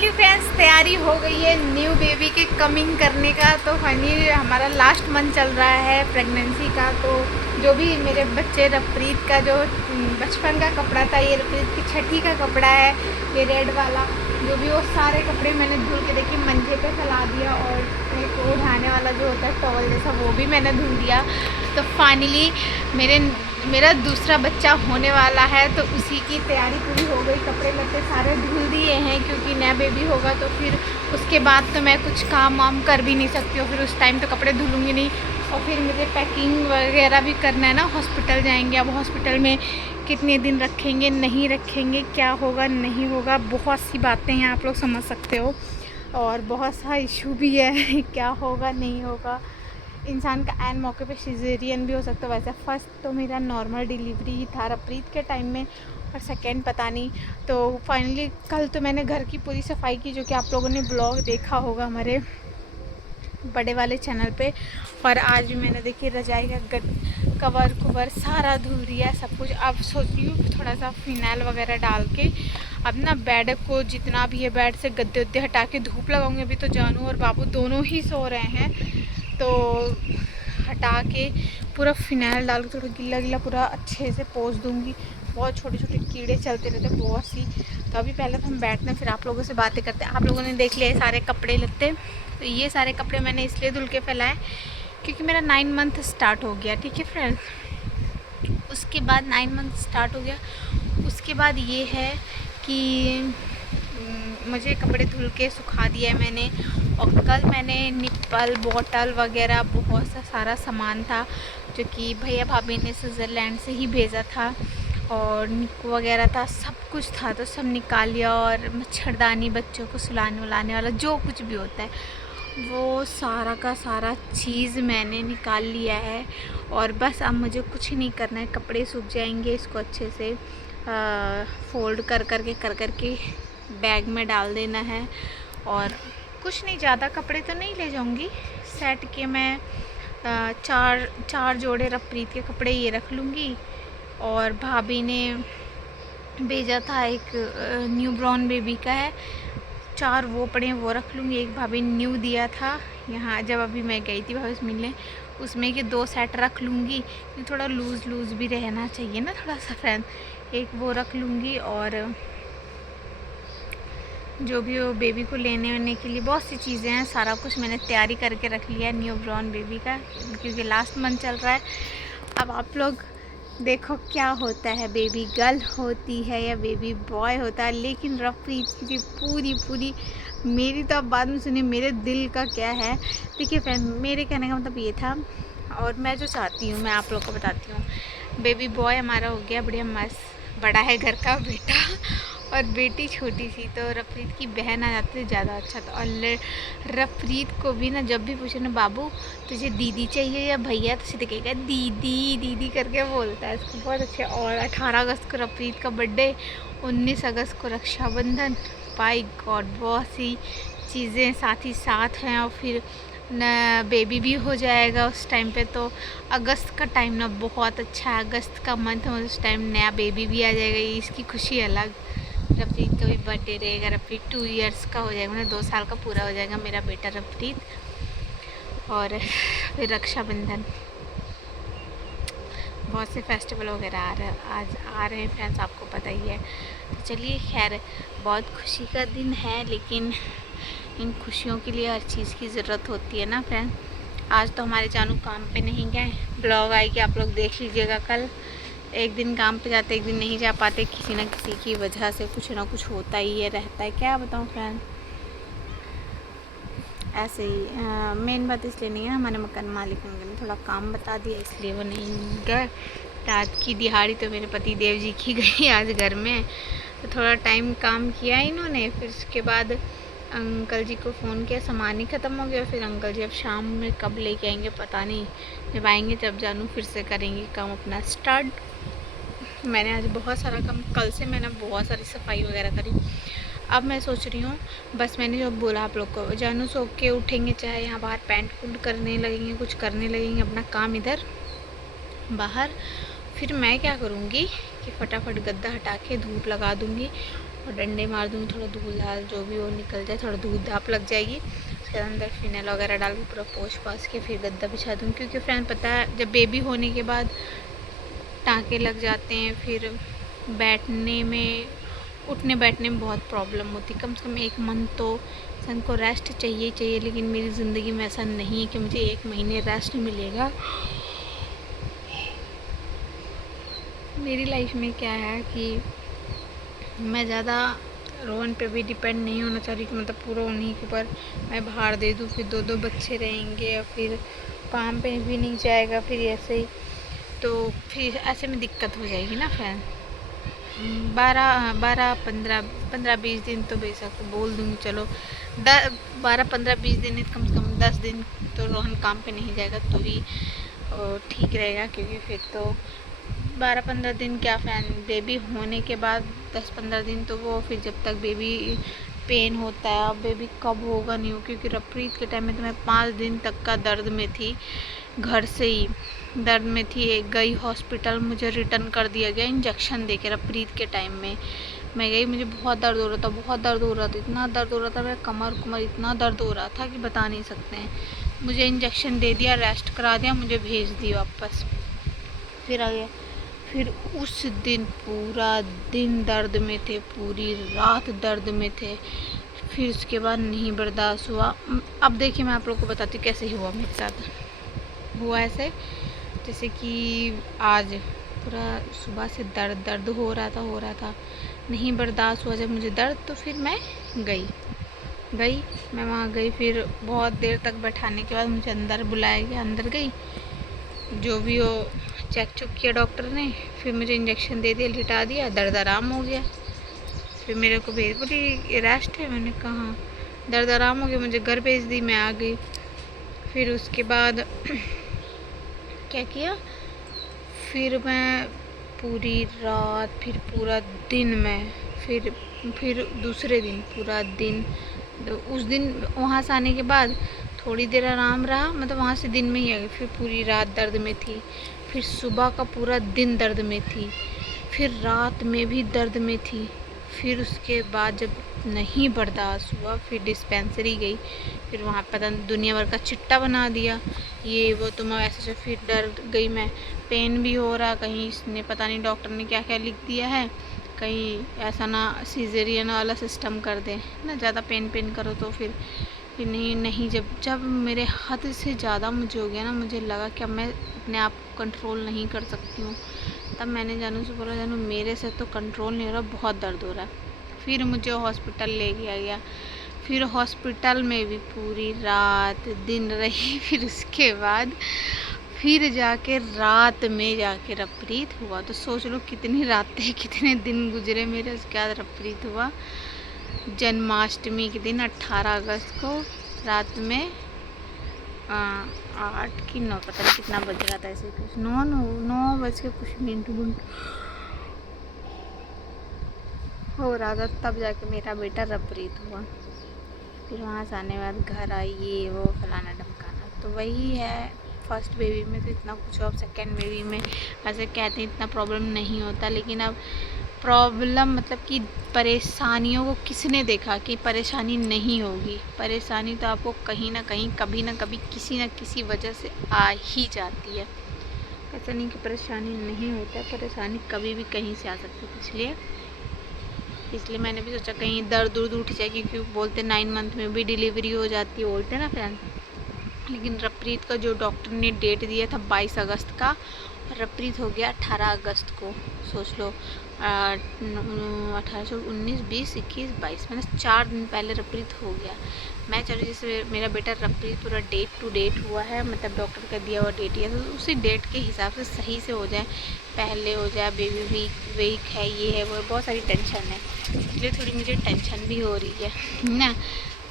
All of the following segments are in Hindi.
फाइनली फ्रेंड्स तैयारी हो गई है न्यू बेबी के कमिंग करने का। तो फाइनली हमारा लास्ट मंथ चल रहा है प्रेगनेंसी का। तो जो भी मेरे बच्चे रफरीत का जो बचपन का कपड़ा था, ये रफरीत की छठी का कपड़ा है, ये रेड वाला, जो भी वो सारे कपड़े मैंने धुल के देखिए मंजे पे फैला दिया। और एक उठाने वाला जो होता है टॉवल जैसा, वो भी मैंने धुल दिया। तो फाइनली मेरा दूसरा बच्चा होने वाला है, तो उसी की तैयारी पूरी हो गई। कपड़े लत्ते सारे धुल दिए हैं, क्योंकि नया बेबी होगा तो फिर उसके बाद तो मैं कुछ काम वाम कर भी नहीं सकती हूँ। फिर उस टाइम तो कपड़े धुलूँगी नहीं। और फिर मुझे पैकिंग वगैरह भी करना है ना, हॉस्पिटल जाएंगे। अब हॉस्पिटल में कितने दिन रखेंगे, नहीं रखेंगे, क्या होगा नहीं होगा, बहुत सी बातें हैं, आप लोग समझ सकते हो। और बहुत सा इशू भी है क्या होगा नहीं होगा। इंसान का एन मौके पे सिजेरियन भी हो सकता है। वैसे फर्स्ट तो मेरा नॉर्मल डिलीवरी ही था रफरीत के टाइम में, और सेकेंड पता नहीं। तो फाइनली कल तो मैंने घर की पूरी सफाई की, जो कि आप लोगों ने ब्लॉग देखा होगा हमारे बड़े वाले चैनल पे। और आज भी मैंने देखिए रजाई का कवर सारा धुल दिया सब कुछ। अब सोच रही हूँ थोड़ा सा फिनाइल वगैरह डाल के अब ना बेड को जितना भी है, बेड से गद्दे उद्दे हटा के धूप लगाऊंगी। अभी तो जानू और बाबू दोनों ही सो रहे हैं, तो हटा के पूरा फिनाइल डाल के थोड़ा गिल्ला गिल्ला पूरा अच्छे से पोंछ दूंगी। बहुत छोटे छोटे कीड़े चलते रहते हैं, बहुत सी। तो अभी पहले तो हम बैठते हैं, फिर आप लोगों से बातें करते हैं। आप लोगों ने देख लिया सारे कपड़े लत्ते। तो ये सारे कपड़े मैंने इसलिए धुल के फैलाए क्योंकि मेरा 9 मंथ स्टार्ट हो गया, ठीक है फ्रेंड्स। उसके बाद 9 मंथ स्टार्ट हो गया, उसके बाद ये है कि मुझे कपड़े धुल के सुखा दिया है मैंने। और कल मैंने निप्पल बॉटल वगैरह बहुत सा सारा सामान था, जो कि भैया भाभी ने स्विट्ज़रलैंड से ही भेजा था, और निक्कू वगैरह था, सब कुछ था, तो सब निकाल लिया। और मच्छरदानी, बच्चों को सुलाने उलाने वाला जो कुछ भी होता है, वो सारा का सारा चीज़ मैंने निकाल लिया है। और बस अब मुझे कुछ नहीं करना है, कपड़े सूख जाएंगे, इसको अच्छे से फोल्ड कर करके बैग में डाल देना है। और कुछ नहीं, ज़्यादा कपड़े तो नहीं ले जाऊंगी, सेट के मैं चार जोड़े रफरीत के कपड़े ये रख लूँगी। और भाभी ने भेजा था एक न्यू ब्रॉर्न बेबी का है, 4 वो पड़े हैं, वो रख लूँगी। एक भाभी ने न्यू दिया था यहाँ जब अभी मैं गई थी भाभी से मिलने, उसमें के 2 सेट रख लूँगी। थोड़ा लूज़ भी रहना चाहिए ना थोड़ा सा फ्रेंड, एक वो रख लूँगी। और जो भी वो बेबी को लेने आने के लिए बहुत सी चीज़ें हैं, सारा कुछ मैंने तैयारी करके रख लिया है न्यू ब्रॉर्न बेबी का, क्योंकि लास्ट मंथ चल रहा है। अब आप लोग देखो क्या होता है, बेबी गर्ल होती है या बेबी बॉय होता है। लेकिन रफरीत की पूरी मेरी तो अब बाद में सुनिए मेरे दिल का क्या है। देखिए फ्रेंड, मेरे कहने का मतलब ये था, और मैं जो चाहती हूँ मैं आप लोग को बताती हूँ। बेबी बॉय हमारा हो गया बढ़िया मस्त, बड़ा है घर का बेटा, और बेटी छोटी सी। तो रफरीत की बहन आ जाती है ज़्यादा अच्छा। तो और रफरीत को भी ना जब भी पूछे ना, बाबू तुझे दीदी चाहिए या भैया, तो सीधे कहेगा दीदी दीदी करके बोलता है, इसको बहुत अच्छे। और 18 अगस्त को रफरीत का बर्थडे, 19 अगस्त को रक्षाबंधन। बाय गॉड, बहुत सी चीज़ें साथ ही साथ हैं। और फिर न बेबी भी हो जाएगा उस टाइम पे। तो अगस्त का टाइम ना बहुत अच्छा है, अगस्त का मंथ में उस टाइम नया बेबी भी आ जाएगा, इसकी खुशी अलग। रफरीत का भी बर्थडे रहेगा, रफरीत 2 इयर्स का हो जाएगा, मतलब 2 साल का पूरा हो जाएगा मेरा बेटा रफरीत। और फिर रक्षाबंधन, बहुत से फेस्टिवल वगैरह आ रहे हैं फ्रेंड्स, आपको पता ही है। तो चलिए खैर, बहुत खुशी का दिन है, लेकिन इन खुशियों के लिए हर चीज़ की ज़रूरत होती है ना फ्रेंड। आज तो हमारे जानू काम पे नहीं गए, ब्लॉग आएगी आप लोग देख लीजिएगा कल। एक दिन काम पे जाते, एक दिन नहीं जा पाते, किसी न किसी की वजह से कुछ ना कुछ होता ही है, रहता है, क्या बताऊँ फ्रेंड। ऐसे ही मेन बात इसलिए नहीं है, हमारे मकान मालिक ने थोड़ा काम बता दिया, इसलिए वो नहीं गए। रात की दिहाड़ी तो मेरे पति देव जी की गई आज घर में। तो थोड़ा टाइम काम किया इन्होंने, फिर उसके बाद अंकल जी को फ़ोन किया, सामान ही ख़त्म हो गया। फिर अंकल जी अब शाम में कब लेके आएंगे पता नहीं, जब आएंगे तब जानू फिर से करेंगे काम अपना स्टार्ट। मैंने आज बहुत सारा काम, कल से मैंने बहुत सारी सफाई वगैरह करी। अब मैं सोच रही हूँ, बस मैंने जो बोला आप लोग को, जानू सो के उठेंगे, चाहे यहाँ बाहर पैंट पुंट करने लगेंगे, कुछ करने लगेंगे अपना काम इधर बाहर। फिर मैं क्या करूँगी कि फटाफट गद्दा हटा के धूप लगा दूँगी, और डंडे मार दूँगी, थोड़ा धूल धाल जो भी वो निकल जाए, थोड़ा धूल धाप लग जाएगी। उसके अंदर फिनाइल वगैरह डाल के पूरा पोंछ पाछ के फिर गद्दा बिछा दूँगी। क्योंकि फ्रेंड पता है जब बेबी होने के बाद टाँके लग जाते हैं, फिर बैठने में, उठने बैठने में बहुत प्रॉब्लम होती है। कम से कम 1 मंथ तो इंसान को रेस्ट चाहिए चाहिए। लेकिन मेरी ज़िंदगी में ऐसा नहीं है कि मुझे 1 महीने रेस्ट मिलेगा। मेरी लाइफ में क्या है कि मैं ज़्यादा रोहन पे भी डिपेंड नहीं होना चाह रही कि मतलब पूरा उन्हीं के ऊपर मैं भार दे दूँ। फिर 2-2 बच्चे रहेंगे और फिर काम पे भी नहीं जाएगा, फिर ऐसे ही तो फिर ऐसे में दिक्कत हो जाएगी ना फ्रेंड। 12-15-20 दिन तो बेशक बोल दूँगी, चलो 12-15-20 दिन, कम से कम 10 दिन तो रोहन काम पे नहीं जाएगा तो ही ठीक रहेगा। क्योंकि फिर तो 12-15 दिन क्या फैन, बेबी होने के बाद 10-15 दिन तो वो फिर जब तक बेबी पेन होता है, अब बेबी कब होगा नहीं हो। क्योंकि रफरीत के टाइम में तो मैं 5 दिन तक का दर्द में थी, घर से ही दर्द में थी। गई हॉस्पिटल, मुझे रिटर्न कर दिया गया इंजेक्शन दे के। रफरीत के टाइम में मैं गई, मुझे बहुत दर्द हो रहा था, बहुत दर्द हो रहा था, इतना दर्द हो रहा था, मेरा कमर इतना दर्द हो रहा था कि बता नहीं सकते हैं। मुझे इंजेक्शन दे दिया, रेस्ट करा दिया, मुझे भेज दिया वापस, फिर आ गया। फिर उस दिन पूरा दिन दर्द में थे, पूरी रात दर्द में थे। फिर उसके बाद नहीं बर्दाश्त हुआ। अब देखिए मैं आप लोगों को बताती हूँ कैसे हुआ मेरे साथ। हुआ ऐसे जैसे कि आज पूरा सुबह से दर्द हो रहा था, नहीं बर्दाश्त हुआ जब मुझे दर्द, तो फिर मैं गई मैं वहाँ गई। फिर बहुत देर तक बैठाने के बाद मुझे अंदर बुलाया गया, अंदर गई, जो भी हो चेक किया डॉक्टर ने। फिर मुझे इंजेक्शन दे दिया, लिटा दिया, दर्द आराम हो गया। फिर मेरे को भेज बोली रेस्ट है, मैंने कहा हाँ। दर्द आराम हो गया, मुझे घर भेज दी, मैं आ गई। फिर उसके बाद क्या किया, फिर मैं पूरी रात, फिर पूरा दिन में, फिर दूसरे दिन पूरा दिन, तो उस दिन वहाँ से आने के बाद थोड़ी देर आराम रहा, मतलब वहाँ से दिन में ही आ गई। फिर पूरी रात दर्द में थी, फिर सुबह का पूरा दिन दर्द में थी, फिर रात में भी दर्द में थी। फिर उसके बाद जब नहीं बर्दाश्त हुआ, फिर डिस्पेंसरी गई। फिर वहाँ पता नहीं दुनिया भर का चिट्टा बना दिया, ये वो, तो मैं ऐसे फिर डर गई मैं। पेन भी हो रहा, कहीं इसने पता नहीं डॉक्टर ने क्या क्या लिख दिया है, कहीं ऐसा ना सीजरियन वाला सिस्टम कर दे ना, ज़्यादा पेन करो तो फिर नहीं। जब मेरे हद से ज़्यादा मुझे हो गया ना, मुझे लगा कि अब मैं अपने आप को कंट्रोल नहीं कर सकती हूँ। तब मैंने जानू से बोला, जानू मेरे से तो कंट्रोल नहीं हो रहा, बहुत दर्द हो रहा है। फिर मुझे हॉस्पिटल ले गया। फिर हॉस्पिटल में भी पूरी रात दिन रही। फिर उसके बाद फिर जाके रात में जाके रफरीत हुआ। तो सोच लो कितनी रातें, कितने दिन गुजरे मेरे। उसके बाद रफरीत हुआ जन्माष्टमी के दिन 18 अगस्त को रात में 8 की 9, पता नहीं कितना बज रहा था, ऐसे कुछ 9 बज के कुछ मिनट हो रहा था, तब जाके मेरा बेटा रफरीत हुआ। फिर वहाँ से आने के बाद घर आई, ये वो फलाना ढमकाना। तो वही है, फर्स्ट बेबी में तो इतना कुछ, अब सेकेंड बेबी में ऐसे कहते हैं इतना प्रॉब्लम नहीं होता। लेकिन अब प्रॉब्लम मतलब कि परेशानियों को किसने देखा कि परेशानी नहीं होगी। परेशानी तो आपको कहीं ना कहीं, कभी ना कभी, किसी न किसी वजह से आ ही जाती है। ऐसा नहीं कि परेशानी नहीं होता है, परेशानी कभी भी कहीं से आ सकती है। इसलिए मैंने भी सोचा कहीं दर्द उठ जाए, क्योंकि बोलते 9 मंथ में भी डिलीवरी हो जाती है, बोलते ना फ्रेंड। लेकिन रफरीत का जो डॉक्टर ने डेट दिया था 22 अगस्त का, रफरीत हो गया 18 अगस्त को। सोच लो 18, 19, 20, 21, 22, मतलब 4 दिन पहले रफरीत हो गया। मैं चलो जैसे मेरा बेटा रफरीत पूरा डेट टू डेट हुआ है, मतलब डॉक्टर का दिया हुआ डेट, या तो उसी डेट के हिसाब से सही से हो जाए, पहले हो जाए। बेबी वीक है, ये है वो, बहुत सारी टेंशन है, इसलिए थोड़ी मुझे टेंशन भी हो रही है ना।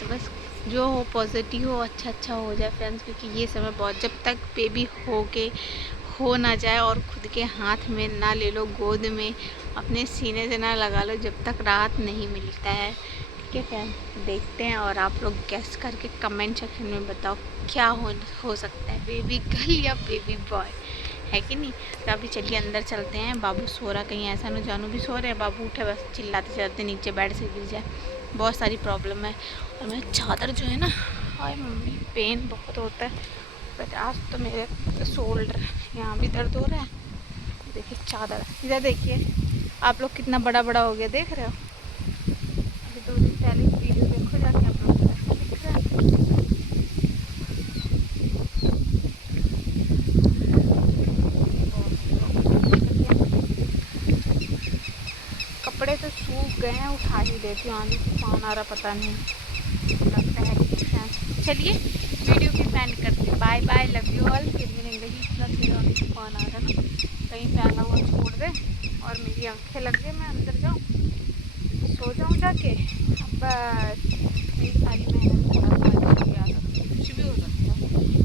तो बस जो हो पॉजिटिव हो, अच्छा हो जाए फ्रेंड्स। क्योंकि ये समय बहुत, जब तक बेबी हो ना जाए और खुद के हाथ में ना ले लो, गोद में अपने सीने से ना लगा लो, जब तक राहत नहीं मिलता है। ठीक है फ्रेंड्स, देखते हैं। और आप लोग गेस करके कमेंट सेक्शन में बताओ क्या हो सकता है, बेबी गर्ल या बेबी बॉय। है कि नहीं। तो अभी चलिए अंदर चलते हैं। बाबू सो रहा, कहीं ऐसा ना जानू भी सो रहे हैं, बाबू उठे बस चिल्लाते चिल्लाते नीचे बेड से गिर जाए, बहुत सारी प्रॉब्लम है। और मेरा चादर जो है ना, हाय मम्मी पेन बहुत होता है। बट आज तो मेरे शोल्डर यहाँ भी दर्द हो रहा है। देखिए चादर इधर देखिए, आप लोग कितना बड़ा बड़ा हो गया, देख रहे हो। अभी 2 दिन पहले वीडियो देखो जाके आप लोग, दिख रहा है। कपड़े तो सूख गए हैं, उठा ही देती हूँ, आने तूफान आ रहा पता नहीं लगता है कि। चलिए वीडियो की एंड करते हैं, bye bye, love you all. फिर मिलेंगे। इतना तेज आने तूफान आ रहा ना, कहीं फैला हुआ छोड़ दे और मेरी आंखें लग गई, मैं अंदर जाऊँ सो जाऊँ जाके। अब बस मेरी सारी मेहनत कुछ भी हो सकता है,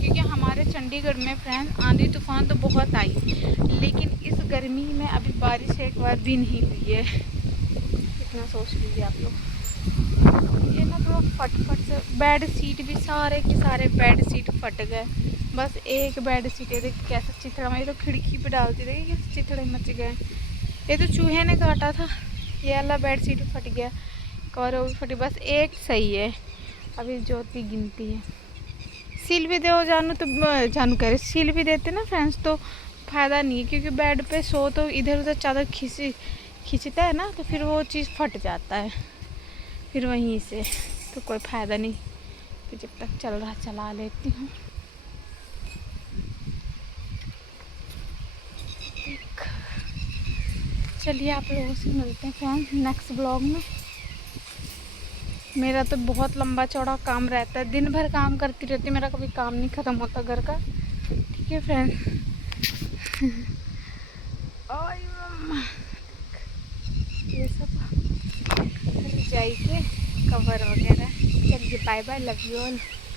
क्योंकि हमारे चंडीगढ़ में फ्रेंड आंधी तूफान तो बहुत आई, लेकिन इस गर्मी में अभी बारिश एक बार भी नहीं हुई है। कितना सोच लीजिए आप लोग। ये ना थोड़ा फट से बेड शीट भी, सारे के सारे बेड शीट फट गए। बस एक बेड शीट है, देखिए कैसा चिथड़ा, मैं तो खिड़की पे डालती थी, कैसे चिथड़े मच गए। ये तो चूहे ने काटा था। ये वाला बेड शीट फट गया, कवर वो भी फटी, बस एक सही है। अभी ज्योति गिनती है। सील भी दो जानू, तो जानू कह रहे सील भी देते ना फ्रेंड्स तो फ़ायदा नहीं है, क्योंकि बेड पे सो तो इधर उधर चादर खींचता है ना, तो फिर वो चीज़ फट जाता है फिर वहीं से, तो कोई फ़ायदा नहीं। तो जब तक चल रहा चला लेती हूँ। चलिए आप लोगों से मिलते हैं फ्रेंड्स नेक्स्ट ब्लॉग में। मेरा तो बहुत लंबा चौड़ा काम रहता है, दिन भर काम करती रहती, मेरा कभी काम नहीं ख़त्म होता घर का। ठीक है फ्रेंड। ये सब रजाई के कवर वगैरह। चलिए bye bye, love you all.